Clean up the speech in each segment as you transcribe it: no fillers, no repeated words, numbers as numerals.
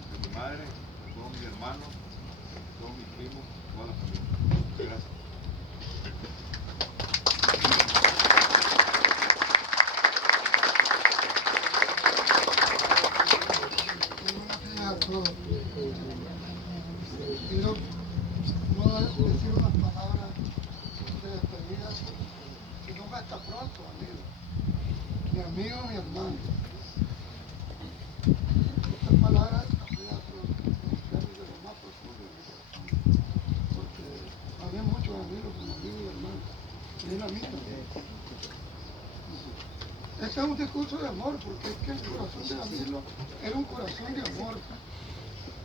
a mi madre, a todos mis hermanos, a todos mis primos, a toda la familia. Muchas gracias. Quiero decir unas palabras de despedida, si no hasta pronto, amigo. Mi amigo, mi hermano. Estas palabras las voy a pronunciar desde lo más profundo de mi corazón, porque había muchos amigos como amigo y hermano, y él a mí también. Este es un discurso de amor, porque es que el corazón de Danilo era un corazón de amor.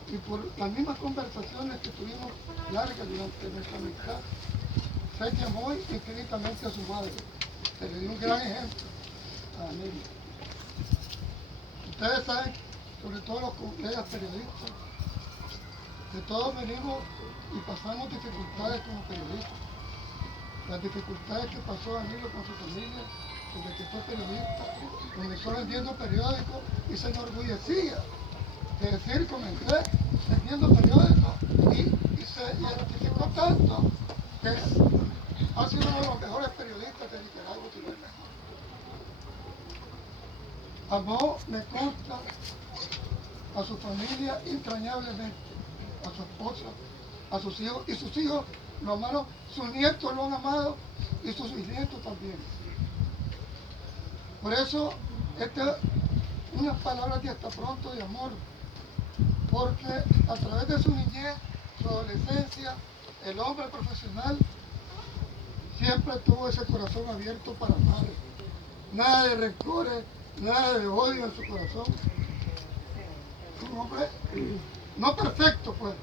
Y por las mismas conversaciones que tuvimos largas durante nuestra amistad, sé que amó infinitamente a su madre, que le dio un gran ejemplo a Danilo. Ustedes saben, sobre todo los colegas periodistas, que todos venimos y pasamos dificultades como periodistas. Las dificultades que pasó Danilo con su familia, desde que fue periodista, comenzó vendiendo periódicos y se enorgullecía de decir, comencé vendiendo periódicos y se identificó tanto que ha sido uno de los mejores periodistas de Nicaragua, si no el mejor. Amó, me consta, a su familia entrañablemente, a su esposa, a sus hijos, y sus hijos lo amaron, sus nietos lo han amado y sus bisnietos también. Por eso, unas palabras de hasta pronto de amor, porque a través de su niñez, su adolescencia, el hombre profesional siempre tuvo ese corazón abierto para amar. Nada de rencores, nada de odio en su corazón. Un hombre no perfecto, pues,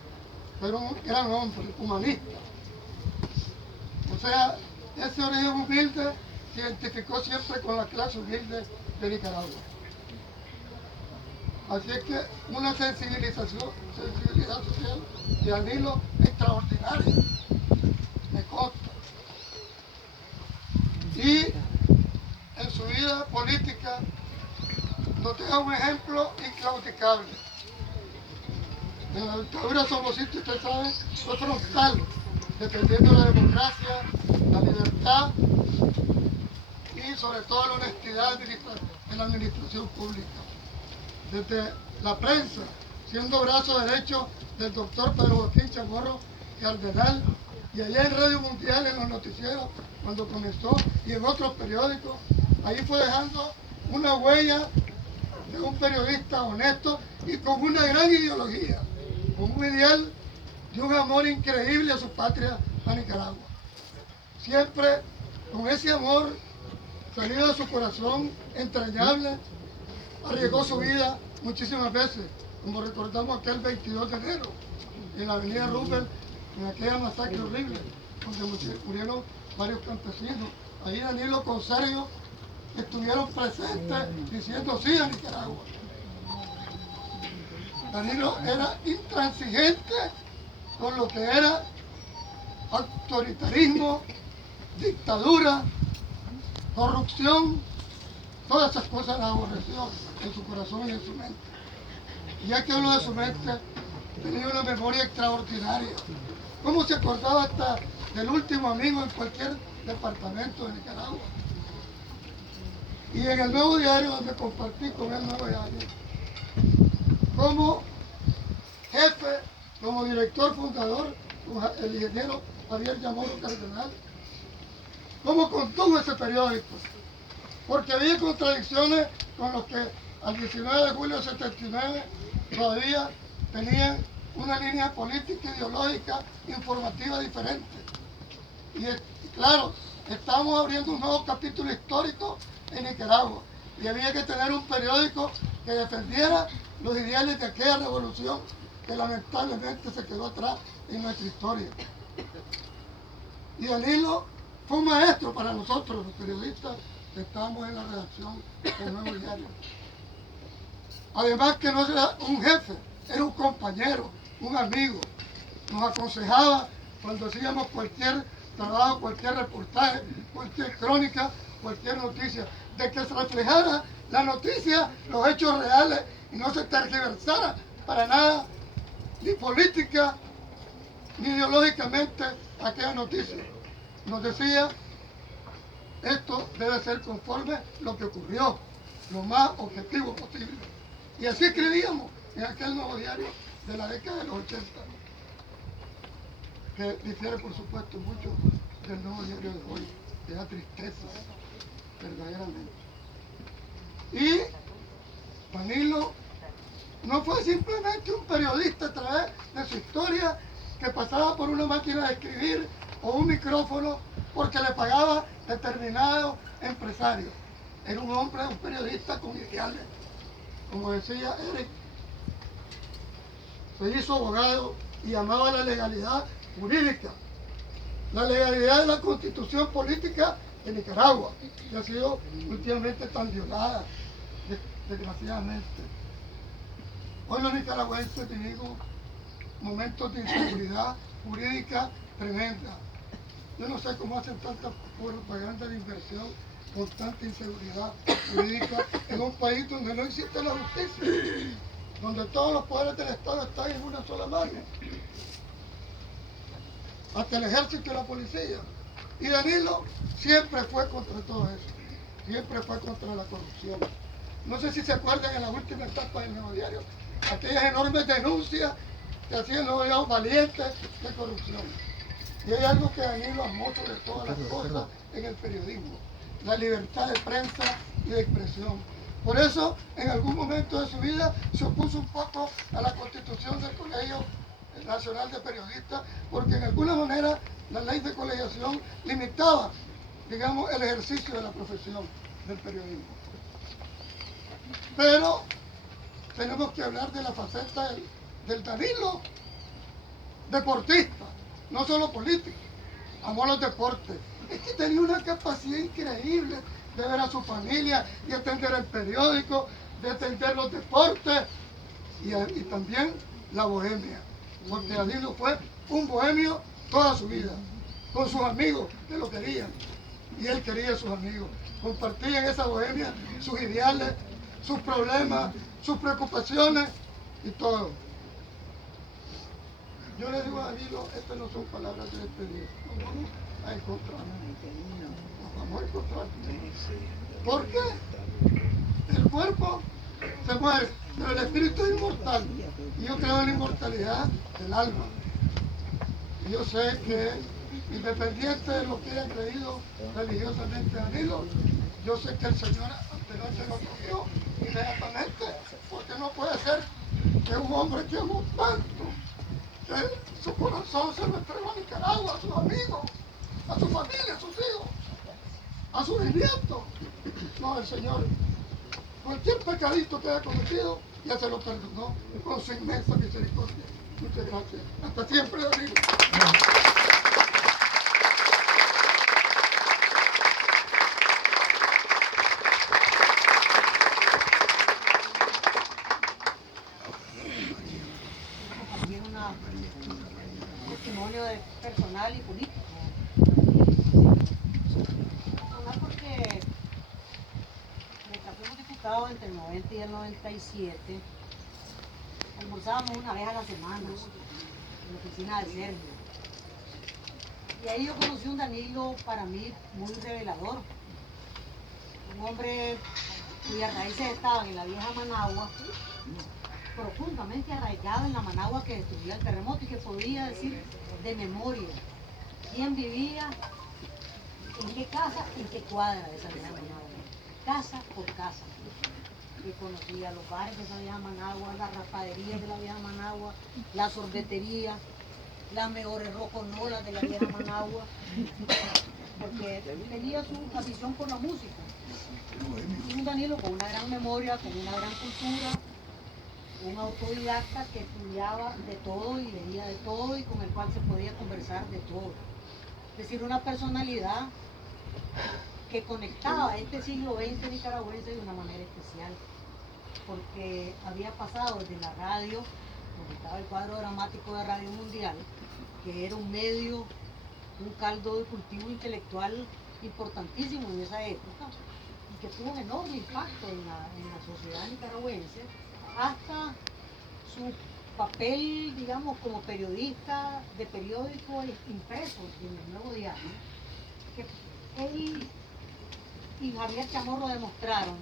pero un gran hombre, humanista. O sea, ese origen humilde se identificó siempre con la clase humilde de Nicaragua. Así es que una sensibilidad social de Danilo extraordinaria, me consta. Y en su vida política nos deja un ejemplo inclaudicable. En la dictadura somocista, usted sabe, fue frontal, defendiendo la democracia, la libertad y sobre todo la honestidad en la administración pública. Desde la prensa, siendo brazo derecho del doctor Pedro Joaquín Chamorro Cardenal, y allá en Radio Mundial, en los noticieros, cuando comenzó, y en otros periódicos, ahí fue dejando una huella de un periodista honesto y con una gran ideología, con un ideal de un amor increíble a su patria, a Nicaragua. Siempre con ese amor salido de su corazón entrañable, arriesgó su vida muchísimas veces, como recordamos aquel 22 de enero, en la avenida Roosevelt, en aquella masacre horrible, donde murieron varios campesinos. Ahí Danilo con Sergio estuvieron presentes diciendo sí a Nicaragua. Danilo era intransigente con lo que era autoritarismo, dictadura, corrupción, todas esas cosas las aborreció en su corazón y en su mente. Y ya que hablo de su mente, tenía una memoria extraordinaria. ¿Cómo se acordaba hasta del último amigo en cualquier departamento de Nicaragua? Y en el Nuevo Diario, donde compartí con el Nuevo Diario, como jefe, como director fundador, el ingeniero Javier Chamorro Cardenal, cómo contuvo ese periódico, porque había contradicciones con los que al 19 de julio de 79 todavía tenían una línea política, ideológica, informativa diferente. Y claro, estábamos abriendo un nuevo capítulo histórico en Nicaragua y había que tener un periódico que defendiera los ideales de aquella revolución que lamentablemente se quedó atrás en nuestra historia. Y Danilo fue un maestro para nosotros, los periodistas que estábamos en la redacción del Nuevo Diario. Además que no era un jefe, era un compañero, un amigo. Nos aconsejaba cuando hacíamos cualquier trabajo, cualquier reportaje, cualquier crónica, cualquier noticia, de que se reflejara la noticia, los hechos reales y no se tergiversara para nada, ni política, ni ideológicamente, aquella noticia. Nos decía, esto debe ser conforme lo que ocurrió, lo más objetivo posible. Y así escribíamos en aquel nuevo diario de la década de los 80, que difiere por supuesto mucho del nuevo diario de hoy, que da tristeza, verdaderamente. Y Danilo no fue simplemente un periodista a través de su historia que pasaba por una máquina de escribir o un micrófono porque le pagaba determinado empresario. Era un hombre, un periodista con ideales. Como decía Eric, se hizo abogado y amaba la legalidad jurídica, la legalidad de la constitución política de Nicaragua, que ha sido últimamente tan violada, desgraciadamente. Hoy los nicaragüenses vivimos momentos de inseguridad jurídica tremenda. Yo no sé cómo hacen tanta propaganda de inversión con tanta inseguridad jurídica en un país donde no existe la justicia, donde todos los poderes del Estado están en una sola mano, hasta el ejército y la policía. Y Danilo siempre fue contra todo eso, siempre fue contra la corrupción. No sé si se acuerdan en la última etapa del Nuevo Diario, aquellas enormes denuncias que hacían los Diarios valientes de corrupción. Y hay algo que Danilo amó sobre todas las cosas en el periodismo: la libertad de prensa y de expresión. Por eso, en algún momento de su vida, se opuso un poco a la constitución del Colegio Nacional de Periodistas, porque en alguna manera la ley de colegiación limitaba, digamos, el ejercicio de la profesión del periodismo. Pero tenemos que hablar de la faceta del Danilo deportista, no solo político. Amó los deportes. Es que tenía una capacidad increíble de ver a su familia y atender el periódico, de atender los deportes y también la bohemia. Porque Danilo fue un bohemio toda su vida, con sus amigos que lo querían. Y él quería a sus amigos. Compartían esa bohemia, sus ideales, sus problemas, sus preocupaciones y todo. Yo le digo a Danilo, estas no son palabras de despedida, nos vamos a encontrar. Nos vamos a encontrar. ¿Por qué? El cuerpo se muere, pero el espíritu es inmortal. Y yo creo en la inmortalidad del alma. Y yo sé que, independiente de lo que haya creído religiosamente Danilo, yo sé que el Señor antenoche lo cogió inmediatamente, porque no puede ser que un hombre que amó tanto, que su corazón se lo entregó a Nicaragua, a sus amigos, a su familia, a sus hijos, a sus nietos. No, el Señor, cualquier pecadito que haya cometido, ya se lo perdonó con su inmensa misericordia. Muchas gracias. Hasta siempre, Danilo. Testimonio personal y político. Personal porque mientras fuimos diputados entre el 90 y el 97, almorzábamos una vez a la semana en la oficina de Sergio. Y ahí yo conocí un Danilo para mí muy revelador. Un hombre cuyas raíces estaban en la vieja Managua, profundamente arraigado en la Managua que destruyó el terremoto y que podía decir de memoria quién vivía, en qué casa, en qué cuadra de esa vieja Managua, casa por casa. Que conocía los bares de esa vieja Managua, las raspaderías de la vieja Managua, la sorbetería, las mejores roconolas de la vieja Managua, porque tenía su afición por la música. Y un Danilo con una gran memoria, con una gran cultura, un autodidacta que estudiaba de todo y leía de todo y con el cual se podía conversar de todo. Es decir, una personalidad que conectaba este siglo XX nicaragüense de una manera especial, porque había pasado desde la radio, donde estaba el cuadro dramático de Radio Mundial, que era un medio, un caldo de cultivo intelectual importantísimo en esa época, y que tuvo un enorme impacto en la sociedad nicaragüense, hasta su papel, digamos, como periodista de periódico impreso en el Nuevo Diario, que él y Javier Chamorro demostraron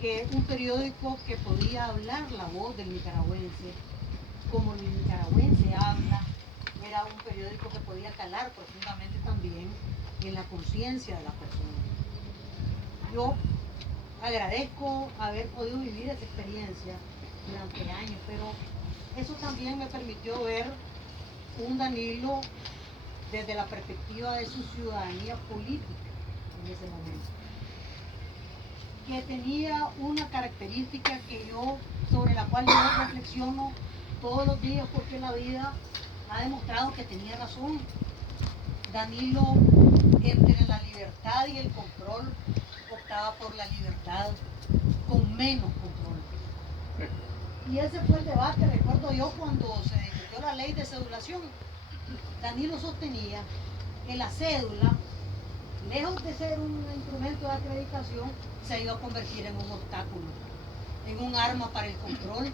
que un periódico que podía hablar la voz del nicaragüense, como el nicaragüense habla, era un periódico que podía calar profundamente también en la conciencia de la persona. Yo agradezco haber podido vivir esa experiencia durante años, pero eso también me permitió ver un Danilo desde la perspectiva de su ciudadanía política en ese momento, que tenía una característica sobre la cual yo reflexiono todos los días, porque la vida ha demostrado que tenía razón. Danilo, entre la libertad y el control, optaba por la libertad con menos control. Y ese fue el debate, recuerdo yo, cuando se discutió la ley de cedulación. Danilo sostenía que la cédula, lejos de ser un instrumento de acreditación, se iba a convertir en un obstáculo, en un arma para el control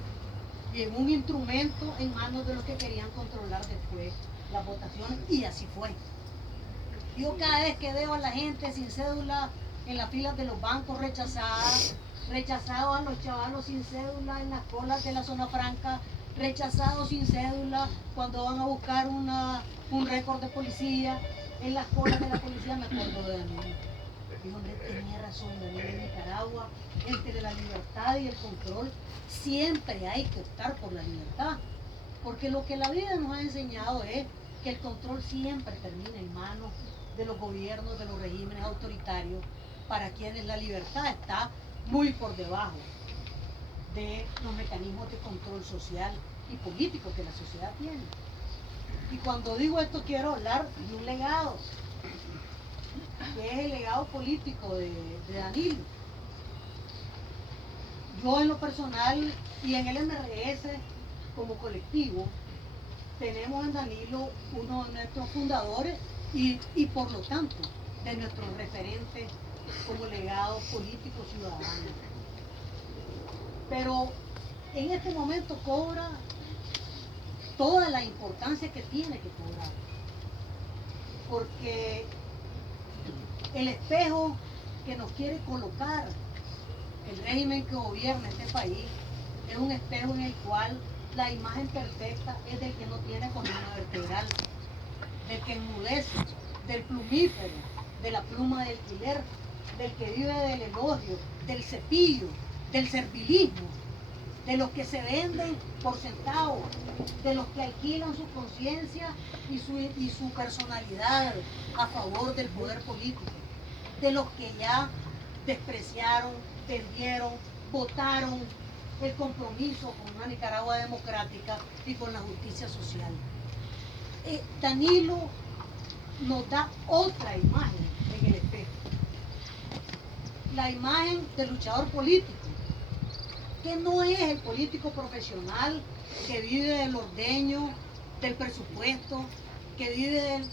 y en un instrumento en manos de los que querían controlar después las votaciones, y así fue. Yo cada vez que veo a la gente sin cédula en las filas de los bancos rechazados a los chavalos sin cédula en las colas de la zona franca, rechazados sin cédula cuando van a buscar un récord de policía, en las colas de la policía, me acuerdo de Danilo. Y hombre, tenía razón, Danilo, en Nicaragua, entre la libertad y el control, siempre hay que optar por la libertad, porque lo que la vida nos ha enseñado es que el control siempre termina en manos de los gobiernos, de los regímenes autoritarios, para quienes la libertad está muy por debajo de los mecanismos de control social y político que la sociedad tiene. Y cuando digo esto quiero hablar de un legado, que es el legado político de Danilo. Yo en lo personal y en el MRS como colectivo tenemos en Danilo uno de nuestros fundadores y por lo tanto de nuestros referentes como legado político ciudadano. Pero en este momento cobra toda la importancia que tiene que cobrar, porque el espejo que nos quiere colocar el régimen que gobierna este país es un espejo en el cual la imagen perfecta es del que no tiene columna vertebral, del que enmudece, del plumífero, de la pluma de alquiler, del que vive del elogio, del cepillo, del servilismo, de los que se venden por centavos, de los que alquilan su conciencia y su personalidad a favor del poder político, de los que ya despreciaron, perdieron, votaron el compromiso con una Nicaragua democrática y con la justicia social. Danilo nos da otra imagen en el espejo, la imagen del luchador político, que no es el político profesional que vive del ordeño del presupuesto, que vive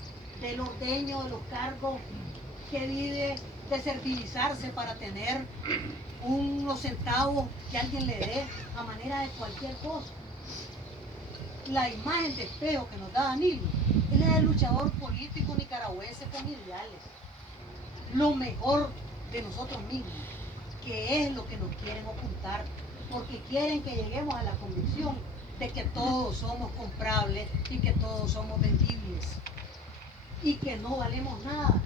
del ordeño de los cargos, que vive de servilizarse para tener unos centavos que alguien le dé a manera de cualquier cosa. La imagen de espejo que nos da Danilo es la del luchador político nicaragüense con ideales, lo mejor de nosotros mismos, que es lo que nos quieren ocultar, porque quieren que lleguemos a la convicción de que todos somos comprables y que todos somos vendibles y que no valemos nada,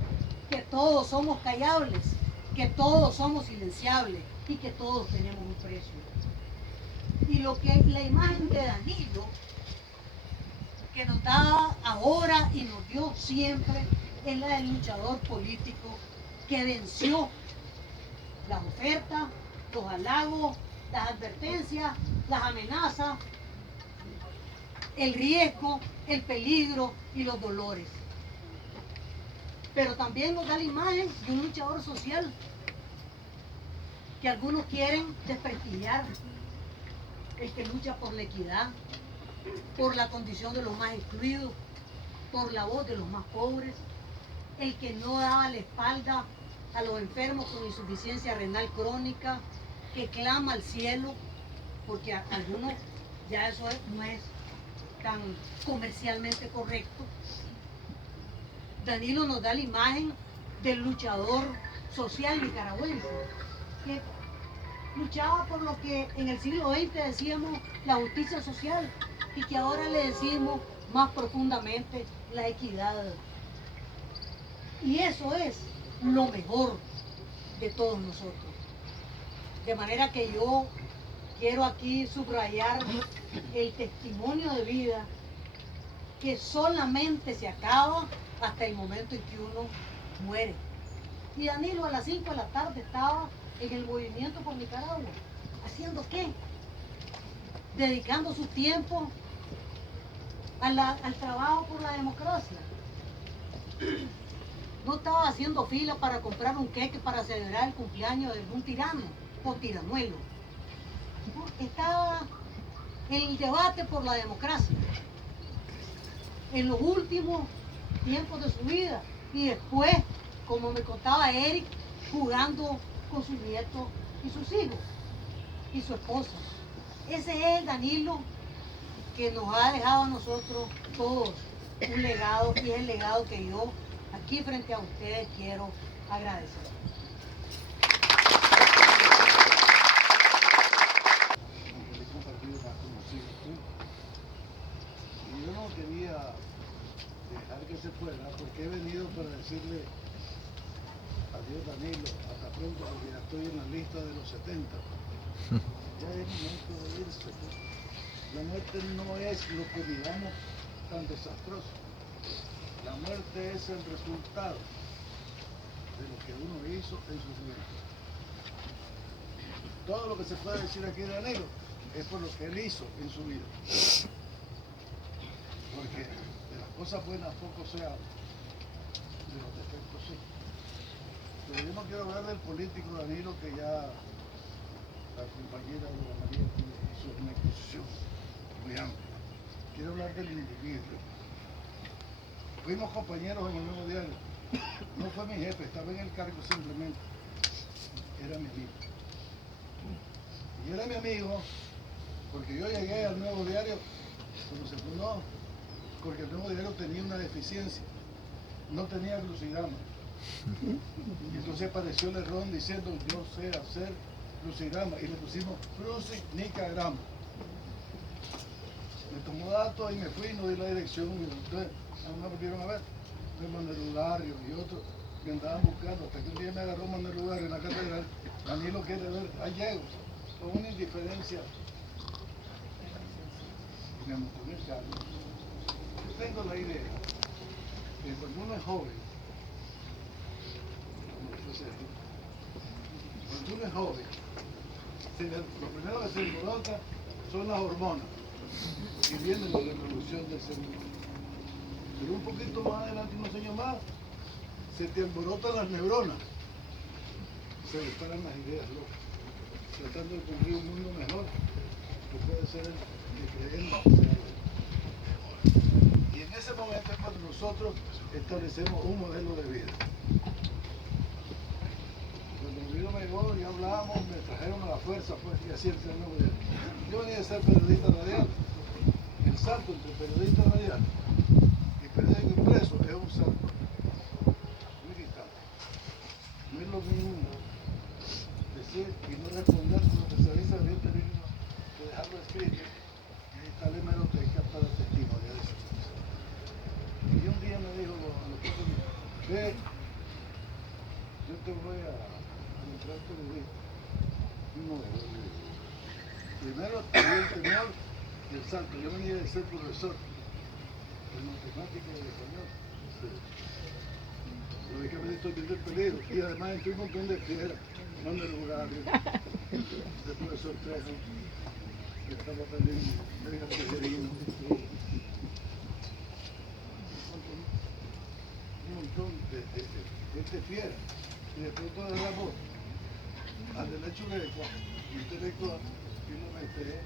que todos somos callables, que todos somos silenciables y que todos tenemos un precio. Y lo que la imagen de Danilo que nos da ahora y nos dio siempre es la del luchador político que venció las ofertas, los halagos, las advertencias, las amenazas, el riesgo, el peligro y los dolores. Pero también nos da la imagen de un luchador social que algunos quieren desprestigiar, el que lucha por la equidad, por la condición de los más excluidos, por la voz de los más pobres, el que no daba la espalda a los enfermos con insuficiencia renal crónica, que clama al cielo porque a algunos ya eso no es tan comercialmente correcto. Danilo nos da la imagen del luchador social nicaragüense, que luchaba por lo que en el siglo XX decíamos la justicia social y que ahora le decimos más profundamente la equidad. Y eso es lo mejor de todos nosotros. De manera que yo quiero aquí subrayar el testimonio de vida que solamente se acaba hasta el momento en que uno muere. Y Danilo a las 5 de la tarde estaba en el movimiento por Nicaragua. ¿Haciendo qué? Dedicando su tiempo al trabajo por la democracia. No estaba haciendo fila para comprar un queque para celebrar el cumpleaños de un tirano o tiranuelo. No, estaba en el debate por la democracia en los últimos tiempos de su vida y después, como me contaba Eric, jugando con sus nietos y sus hijos y su esposa. Ese es el Danilo que nos ha dejado a nosotros todos un legado, y es el legado que yo aquí frente a ustedes quiero agradecer. He compartido más conocido tú. Y yo no quería dejar que se fuera porque he venido para decirle adiós Danilo, hasta pronto, porque ya estoy en la lista de los 70. Ya es momento de irse. Pues. La muerte no es lo que digamos tan desastroso. La muerte es el resultado de lo que uno hizo en sus vidas. Todo lo que se puede decir aquí de Danilo es por lo que él hizo en su vida. Porque de las cosas buenas poco se habla, de los defectos sí. Pero yo no quiero hablar del político Danilo, que ya la compañera de la María hizo una exposición muy amplia. Quiero hablar del individuo. Fuimos compañeros en el Nuevo Diario. No fue mi jefe, estaba en el cargo simplemente. Era mi amigo. Y era mi amigo porque yo llegué al Nuevo Diario cuando se fundó, porque el Nuevo Diario tenía una deficiencia, no tenía crucigrama. Y entonces apareció Lerrón diciendo, yo sé hacer crucigrama, y le pusimos crucinicagrama. Me tomó datos y me fui, no di la dirección, y entonces no me volvieron a ver. Fue Manuel Udario y otros que andaban buscando, hasta que un día me agarró Manuel Udario en la catedral. Danilo quiere ver, ahí llego, con una indiferencia. Y me monté en el carro. Yo tengo la idea que cuando uno es joven, cuando uno es joven, lo primero que se alborota son las hormonas y viene la revolución del cerebro. Pero un poquito más adelante, unos años más, se te alborotan las neuronas, se disparan las ideas locas, tratando de construir un mundo mejor, que puede ser el que creemos que sea mejor. Y en ese momento es cuando nosotros establecemos un modelo de vida. Cuando el video me llegó y hablábamos, me trajeron a la fuerza, pues, y así el nuevo día. Yo venía de ser periodista radial. El salto entre periodista radial y periódico impreso es un salto muy distante. No es lo mismo decir y no responder lo que se dice del periodismo, de dejarlo escrito, y está la hemeroteca para testimoniar eso. Y un día me dijo a los pocos días, ve, yo te voy a entrar periodista. No, primero tenía el temor del salto. Yo venía de ser profesor de matemáticas y de español. Lógicamente estoy viendo el peligro. Y además entré un montón de fieras. Manuel Udario, el profesor Trejo, que estaba también Benja Tejerino. Un montón de gente fiera. Y de pronto de la voz al derecho intelectual y lo mete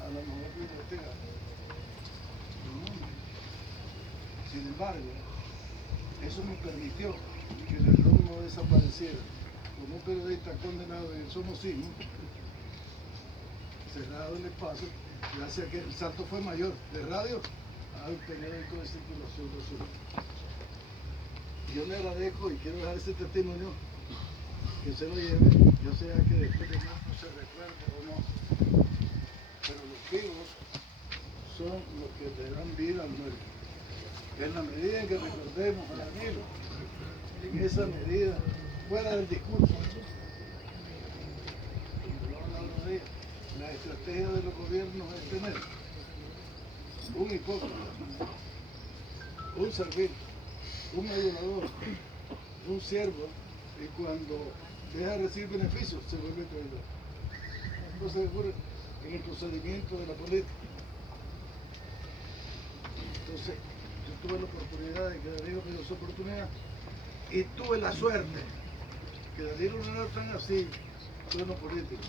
a la mejor biblioteca del mundo. Sin embargo, eso me permitió que el error no desapareciera. Como un periodista condenado en el somocismo, cerrado el espacio, gracias a que el salto fue mayor de radio al periódico de circulación nacional. Yo le agradezco y quiero dejar ese testimonio, que se lo lleve, ya sea que después de muerto se recuerde o no, pero los vivos son los que le dan vida al muerto. En la medida en que recordemos a Danilo, en esa medida, fuera del discurso, la estrategia de los gobiernos es tener un hipócrita, un servil, un adulador, un siervo, y cuando deja de recibir beneficios se vuelve traidor. Entonces ocurre en el procedimiento de la política. Entonces, yo tuve la oportunidad de que Danilo me dio esa oportunidad y tuve la suerte que Danilo no era tan así, bueno político.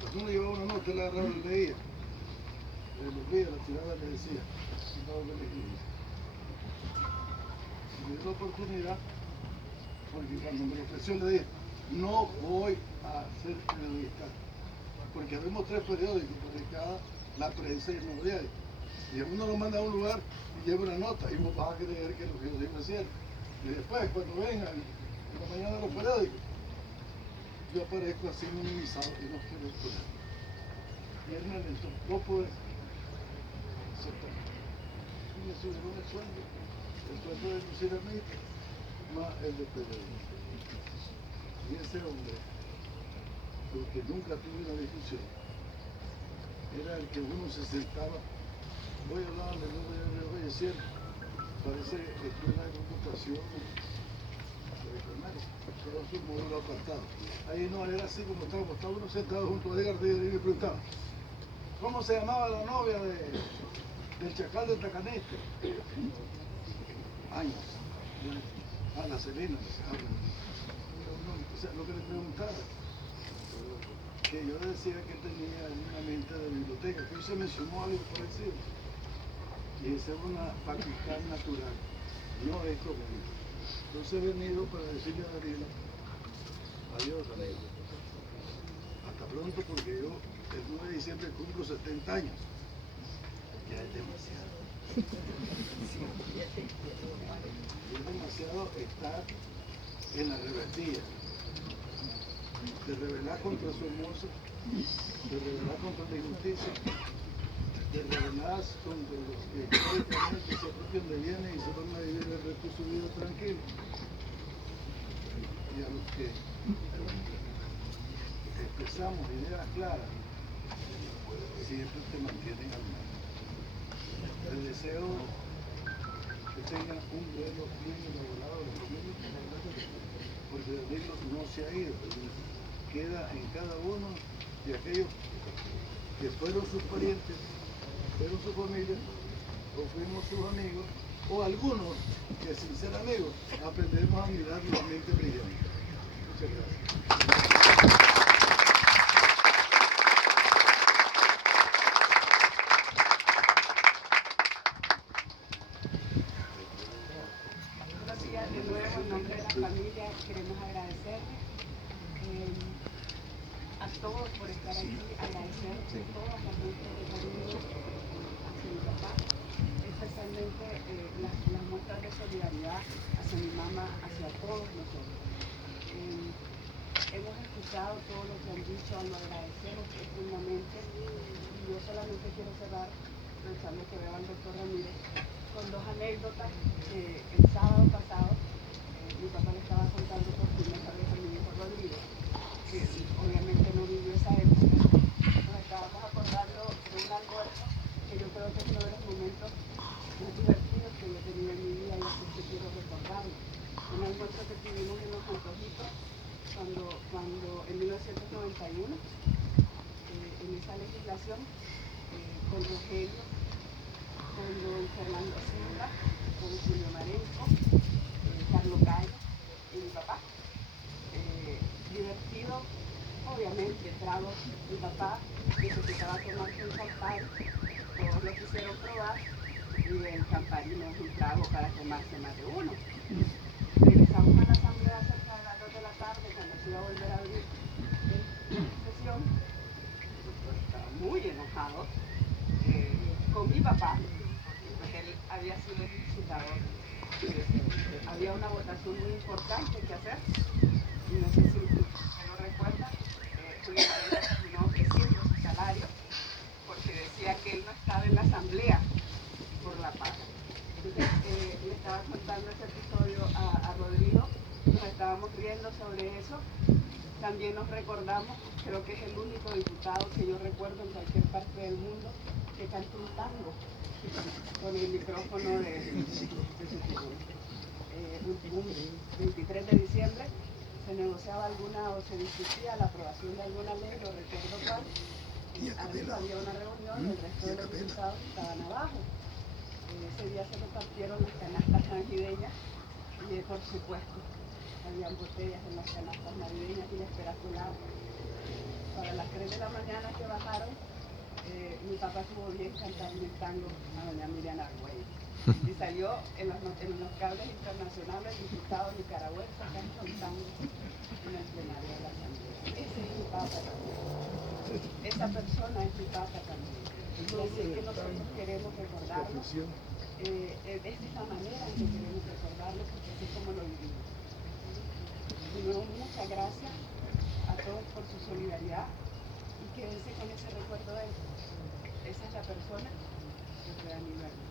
Cuando uno llevaba una nota, él agarraba y leía. Los días, la tirada le decía, no lo elegí. Y me dio la oportunidad, porque cuando me lo ofreció le dije, no voy a ser periodista, porque habemos 3 periódicos, publicada la prensa y el nuevo diario. Y uno lo manda a un lugar y lleva una nota, y vos vas a creer que lo que yo digo es cierto. Y después, cuando vengan en la mañana los periódicos, yo aparezco así minimizado y no quiero estudiar. Y él me alentó, vos podés aceptar. Y me subieron el sueldo de Lucía a mí, más el de periodismo. Y ese hombre, porque nunca tuve una discusión, era el que uno se sentaba, voy a hablarle, oye, es cierto, parece escuela de computación, todo su módulo apartado. Ahí no era así como estaba uno sentado junto a Edgar y me preguntaba, ¿cómo se llamaba la novia del chacal de Tacanete? Años. La Celina. O sea, lo que le preguntaba, que yo decía que tenía una mente de biblioteca, que hoy se mencionó algo parecido. Y esa es una facultad natural, no es común. Entonces he venido para decirle a Danilo, adiós Danilo, hasta pronto, porque yo el 9 de diciembre cumplo 70 años, ya es demasiado. Es demasiado estar en la rebeldía, de rebelar contra su hermoso, de rebelar contra la injusticia, de rebelar contra los que históricamente se apropian de bienes y se van a vivir el resto de su vida tranquilo. Y a los que expresamos ideas claras, siempre te mantienen al margen. Les deseo que tengan un vuelo bien elaborado de familia, porque Danilo no se ha ido, queda en cada uno de aquellos que fueron sus parientes, fueron su familia, o fuimos sus amigos, o algunos que sin ser amigos aprendemos a mirar la mente brillante. Muchas gracias. Buenos días de nuevo, en nombre de la familia queremos agradecerle a todos por estar aquí, agradecer todas las muestras de cariño hacia mi papá, especialmente las muestras de solidaridad hacia mi mamá, hacia todos nosotros. Hemos escuchado todo lo que han dicho, lo agradecemos profundamente y yo solamente quiero cerrar, aprovechando que veo al doctor Ramírez, con 2 anécdotas que el sábado pasado mi papá le estaba contando por primera vez a mi hijo Rodrigo, que obviamente no vivió esa época. Nos estábamos acordando de un almuerzo que yo creo que es uno de los momentos más divertidos que yo he tenido en mi vida y así que quiero recordarlo. Un almuerzo que tuvimos en Los Antojitos cuando en 1991, en esa legislación, con Rogelio, con don Fernando Silva, con Julio Marenco, Carlos Gallo y mi papá. Divertido, obviamente, tragos. Mi papá necesitaba tomarse un Campari, todos lo quisieron probar y el Campari no es un trago para tomarse más de uno. Regresamos a la asamblea cerca de las 2 de la tarde cuando se iba a volver a abrir sesión. Estábamos muy enojado con mi papá, porque pues él había sido el licitador. Había una votación muy importante que hacer, y no sé si usted lo recuerda, Julio Varela terminó ofreciendo su salario porque decía que él no estaba en la asamblea por la paz. Entonces le estaba contando ese episodio a Rodrigo, nos estábamos riendo sobre eso. También nos recordamos, creo que es el único diputado que yo recuerdo en cualquier parte del mundo que canta un tango con el micrófono de su tribuna. Un 23 de diciembre se negociaba alguna o se discutía la aprobación de alguna ley, no recuerdo cuál, y arriba había una reunión y el resto de los diputados estaban abajo. Ese día se repartieron las canastas navideñas y por supuesto habían botellas en las canastas navideñas y la esperaculada. Para las 3 de la mañana que bajaron, mi papá estuvo bien cantando el tango a doña Miriam Argüey. Y salió en los cables internacionales, diputado nicaragüense canta un tango en el plenario de la Asamblea. Ese es mi papá también. Esa persona es mi papá también. Y así es que nosotros queremos recordarlo. Esta es la manera en que queremos recordarlo, porque así es como lo vivimos. De nuevo, muchas gracias a todos por su solidaridad y quédense con ese recuerdo de él. Esa es la persona que fue Danilo Hernández.